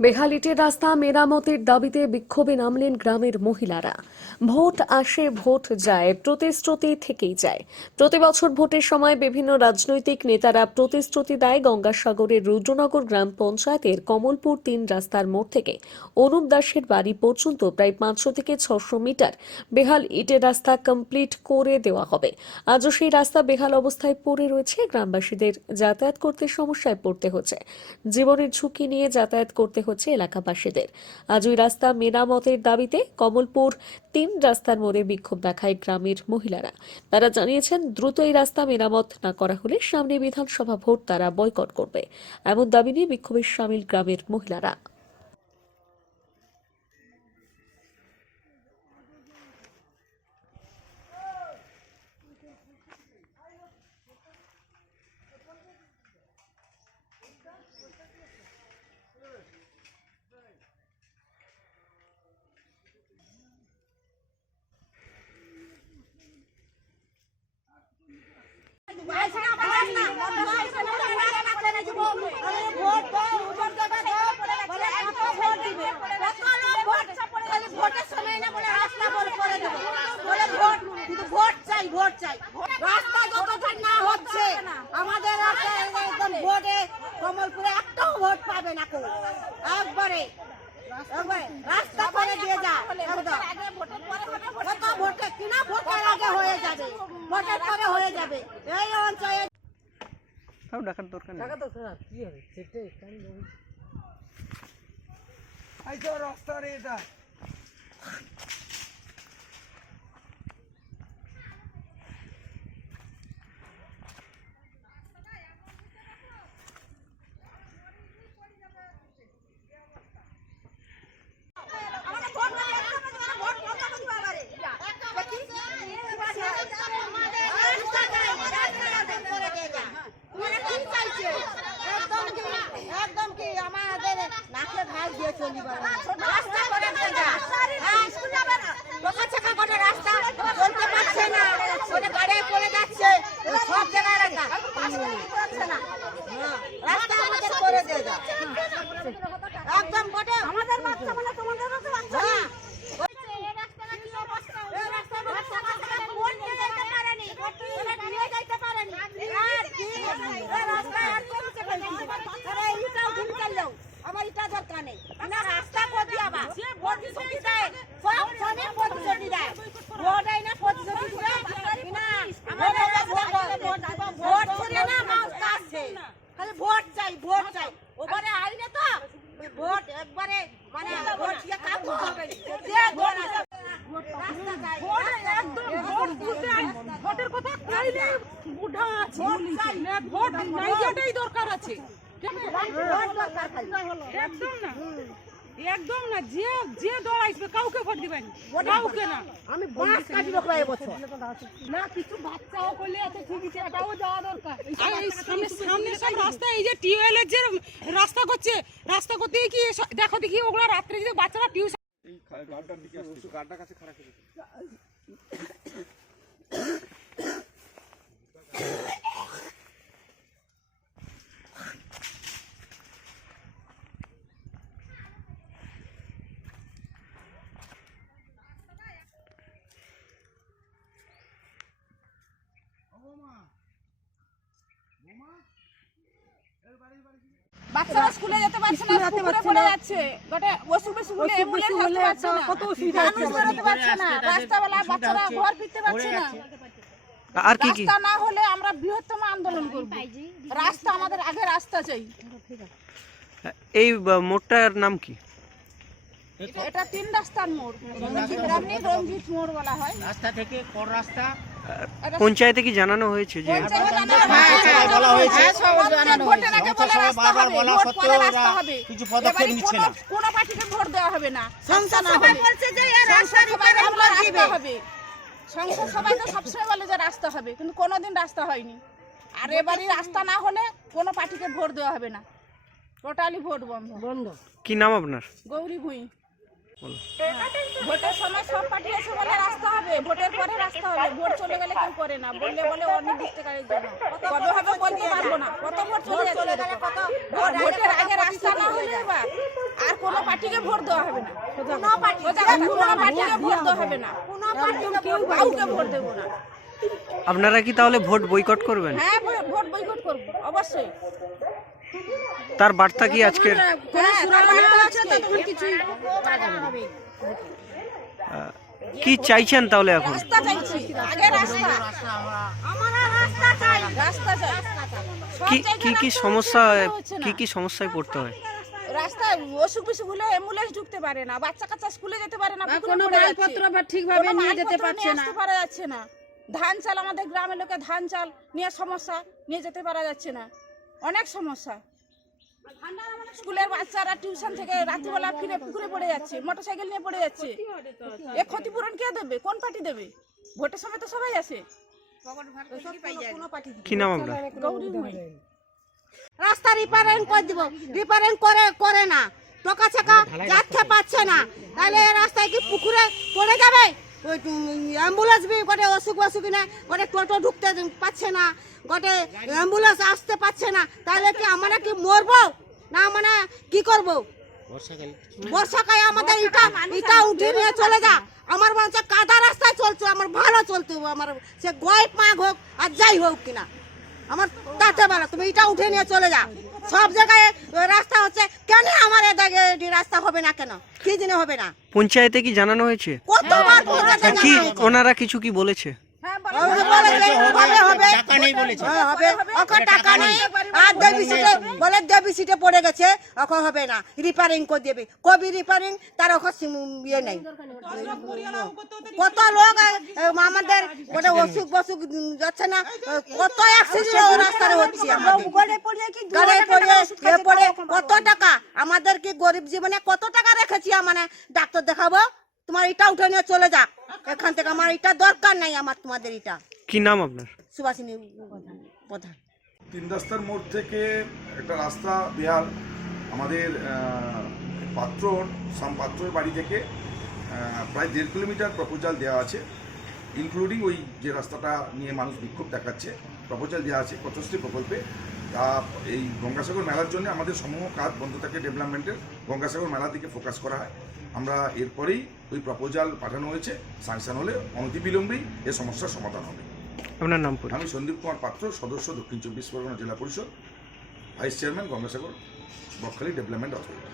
বেহালিটের রাস্তা মেরামতের দাবিতে বিক্ষোভে নামলেন গ্রামের মহিলারা। ভোট আসে, ভোট যায়, প্রতিশ্রুতি থেকেই যায়। প্রতি বছর ভোটের সময় বিভিন্ন রাজনৈতিক নেতারা প্রতিশ্রুতি দেয় গঙ্গাসাগরের রুদ্রনগর গ্রাম পঞ্চায়েতের কমলপুর তিন রাস্তার মোড় থেকে। অনুপ দাসের বাড়ি পর্যন্ত প্রায় পাঁচশো থেকে ছশো মিটার। বেহাল ইটের রাস্তা কমপ্লিট করে দেওয়া হবে। আজও সেই রাস্তা বেহাল অবস্থায় পড়ে রয়েছে। গ্রামবাসীদের যাতায়াত করতে সমস্যায় পড়তে হচ্ছে। জীবনের ঝুঁকি নিয়ে যাতায়াত করতে হচ্ছে এলাকাবাসীদের। আজ ওই রাস্তা মেরামতের দাবিতে কমলপুর তিন রাস্তার মোড়ে বিক্ষোভ দেখায় গ্রামের মহিলারা। তারা জানিয়েছেন, দ্রুত এই রাস্তা মেরামত না করা হলে সামনে বিধানসভা ভোট তারা বয়কট করবে। এমন দাবি নিয়ে বিক্ষোভে সামিল গ্রামের মহিলারা ভোটের সময় না বলে রাস্তা বলে করে দেবো বলে ভোট কিন্তু ভোট চাই ভোট চাই রাস্তা যতক্ষণ না হচ্ছে আমাদের একটা একদম ভোটে কমলপুরে একটাও ভোট পাবে না কেউ। একবারে। রাস্তা করে দিয়ে যা কত ভোটে কিনা ভোটের আগে হয়ে যাবে। ভোটের পরে হয়ে যাবে। এই অঞ্চলে তাও ডাকার দরকার নেই। আইসো রাস্তা রে এটা একদম কি আমাদের নাকে ভাগ দিয়ে চলি রাস্তা করে দিয়ে যা হ্যাঁ স্কুল যাবে না বোকা চাকা করে রাস্তা চলতে পারছে না ওটা গাড়ি পড়ে যাচ্ছে সব জায়গায় রাখা পাচ্ছে না হ্যাঁ, রাস্তা আমাদের করে দিয়ে যা। একদম বটে। আমাদের বাচ্চা মানে তোমাদেরও তো বাচ্চা হ্যাঁ এই রাস্তাটা কি অবস্থা এই রাস্তাটা রাস্তা ভোট নিয়ে যেতে পারেনি ভোট নিয়ে যেতে পারেনি আর কি এই রাস্তা আর করতে ফেলছি আরে ইটাও ঘুম করল আমার ইটা দরকার নেই না রাস্তা করে দিয়াবা প্রতিশ্রুতি দেয় সব সময় প্রতিশ্রুতি দেয় ভোট এই না প্রতিশ্রুতি দিবে না আমাদের ভোট ভোট ছেলে না মাউস কাটছে খালি ভোট চাই ভোট চাই ওবারে আইলে তো ভোট একবারে মানে ভোট দিয়ে কাকু হবে যে ভোট আছে রাস্তা চাই একদম ভোট বুঝে ভোটের কথা কইলে বুড়া আছে না ভোট নাই যেটাই দরকার আছে। ভোট একদম না একদম না যে যে দল আসবে কাউকে ভোট দিবেন। কাউকে না। আমি বাস কাটি এবছর না কিছু বাচ্চাও করলে আছে ঠিক আছে এটাও যাওয়া দরকার। এই সামনে সামনে সব রাস্তা এই যে টিউবওয়েলের যে রাস্তা করছে রাস্তা করতে কি দেখো দেখি ওগুলো রাত্রে যে বাচ্চারা টিউশন বাচ্চারা স্কুলে যেতে পারছে না পুকুরে পড়ে যাচ্ছে। গোটা অসুখ বেশি হলে অ্যাম্বুলেন্স আসতে পারছে না। কত অসুবিধা মানুষ বেরোতে পারছে না। রাস্তাবেলা বাচ্চারা ঘর ফিরতে পারছে না। আর কি কি? রাস্তা না হলে আমরা বৃহত্তম আন্দোলন করব। রাস্তা আমাদের আগে রাস্তা চাই। এই মোড়টার নাম কি? এটা তিন রাস্তার মোড়। রঞ্জিত মোড় বলা হয়। রাস্তা থেকে কর রাস্তা পঞ্চায়েতে কি জানানো হয়েছে যে পঞ্চায়েতে জানানো হয়েছে। বলা হয়েছে। ভোটের আগে বলে রাস্তা হবে, ভোট পরে রাস্তা হবে। কিছু পদক্ষেপ নিচ্ছে কোনো- না। কোনো পার্টিকে ভোট দেওয়া হবে না সংসদ না সভায় বলছে যে এই সংসদ রাস্তা আমরা রাস্তা হবে সংসদ তো সবসময় বলে যে রাস্তা হবে কিন্তু কোনোদিন রাস্তা হয়নি আর এবারে রাস্তা না হলে কোনো পার্টিকে ভোট দেওয়া হবে না টোটালি ভোট বন্ধ বন্ধ কি নাম আপনার গৌরী ভুঁই। ভোটের সময় সব পার্টি এসে বলে রাস্তা হবে ভোটের পরে রাস্তা হবে। ভোট চলে গেলে কেউ করে না। বললে বলে অনির্দিষ্টকালের জন্য। কবে হবে বলতে পারব না। কত ভোট চলে যাচ্ছে গেলে কত ভোট- ভোটের আগে রাস্তা না হলে এবার আর পার্টিকে ভোট দেওয়া হবে না। কোনো পার্টি কোনো পার্টিকে ভোট দেওয়া হবে না। কোনো পার্টিকে ভোট কাউকে ভোট দেবো না। আপনারা কি তাহলে ভোট বয়কট করবেন? হ্যাঁ ভোট বয়কট করব অবশ্যই। তার বার্তা কি আজকের? কি চাইছেন তাহলে এখন? রাস্তা চাইছি। আগে রাস্তা। আমরা রাস্তা চাই। রাস্তা চাই। সব কি কি সমস্যা কি কি সমস্যায় পড়তে হয়? রাস্তায় অসুখ বিসুখ হলে অ্যাম্বুলেন্স ঢুকতে পারে না বাচ্চা কাচ্চা স্কুলে যেতে পারে না কোনো মালপত্র বা ঠিকভাবে নিয়ে যেতে মালপত্র পারছে না। পারা যাচ্ছে না। ধান চাল আমাদের গ্রামের লোকে ধান চাল নিয়ে সমস্যা নিয়ে যেতে পারা যাচ্ছে না। অনেক সমস্যা। স্কুলের বাচ্চারা টিউশন থেকে রাত্রিবেলা ফিরে পুকুরে পড়ে যাচ্ছে মোটরসাইকেল নিয়ে পড়ে যাচ্ছে। এ ক্ষতিপূরণ কে দেবে? কোন পার্টি দেবে? ভোটের সময় তো সবাই আসে। কি নাম মই। রাস্তা রিপেয়ারিং করে দিব। রিপেয়ারিং করে করে না। টোকা ছাকা যাচ্ছে পাচ্ছে না। তাহলে রাস্তায় কি পুকুরে পড়ে যাবে? ওই অ্যাম্বুলেন্স বি, গোটে অসুখ অসুখ না গোটে টোটো ঢুকতে পাচ্ছে না, গোটে অ্যাম্বুলেন্স আসতে পাচ্ছে না, তাহলে কি আমরা কি মরবো? না মানে কি করব? বর্ষাকালে আমাদের ইটা ইটা উঠে নিয়ে চলে যা। আমার বলছে কাদা রাস্তায় চলছে, আমার ভালো চলতে আমার সে গয়েব মাগ হোক আর যাই হোক কিনা। আমার তাতে বেলা তুমি এটা উঠে নিয়ে চলে যা। সব জায়গায় রাস্তা হচ্ছে। কেন আমার এদিকে রাস্তা হবে না কেন? কি দিনে হবে না? পঞ্চায়েতে কি জানানো হয়েছে? কতবার পৌঁছাতে হ্যাঁ, কি হয়েছে? ওনারা কিছু কি বলেছে? ওই বলেছে, হবে, হবে। হবে। ওকে টাকা নেই আর দেবী সিটে বলে দেবী সিটে পড়ে গেছে ওকে হবে না। রিপেয়ারিং করে দেবে। কবি রিপেয়ারিং তার ওকে ইয়ে নেই। কত লোক আমাদের গোটে অসুখ বসুখ যাচ্ছে না। কত অ্যাক্সিডেন্ট রাস্তায় হচ্ছে আমাদের। গড়ে পড়ে এ পড়ে কত টাকা? আমাদের কি গরিব জীবনে কত টাকা রেখেছি মানে ডাক্তার দেখাবো। তোমার এটা উঠে নিয়ে চলে যা। এখান থেকে আমার এটা দরকার নাই আমার তোমাদের এটা। কি নাম আপনার? সুভাষিনী প্রধান। তিন রাস্তার মোড় থেকে একটা রাস্তা বেহাল আমাদের পাত্রর সাম পাত্রর বাড়ি থেকে প্রায় দেড় কিলোমিটার প্রপোজাল দেওয়া আছে ইনক্লুডিং ওই যে রাস্তাটা নিয়ে মানুষ বিক্ষোভ দেখাচ্ছে প্রপোজাল দেওয়া আছে পঁচশটি প্রকল্পে। তা এই গঙ্গাসাগর মেলার জন্য আমাদের সমূহ কাজ বন্ধ থাকে ডেভেলপমেন্টের গঙ্গাসাগর মেলার দিকে ফোকাস করা হয়। আমরা এরপরেই ওই প্রপোজাল পাঠানো হয়েছে। স্যাংশন হলে অনতিবিলম্বেই এ সমস্যার সমাধান হবে। আপনার নাম আমি সন্দীপ কুমার পাত্র সদস্য দক্ষিণ Chabbish Pargana Zilla Parishad vice chairman Gangasagar Bakkhali development authority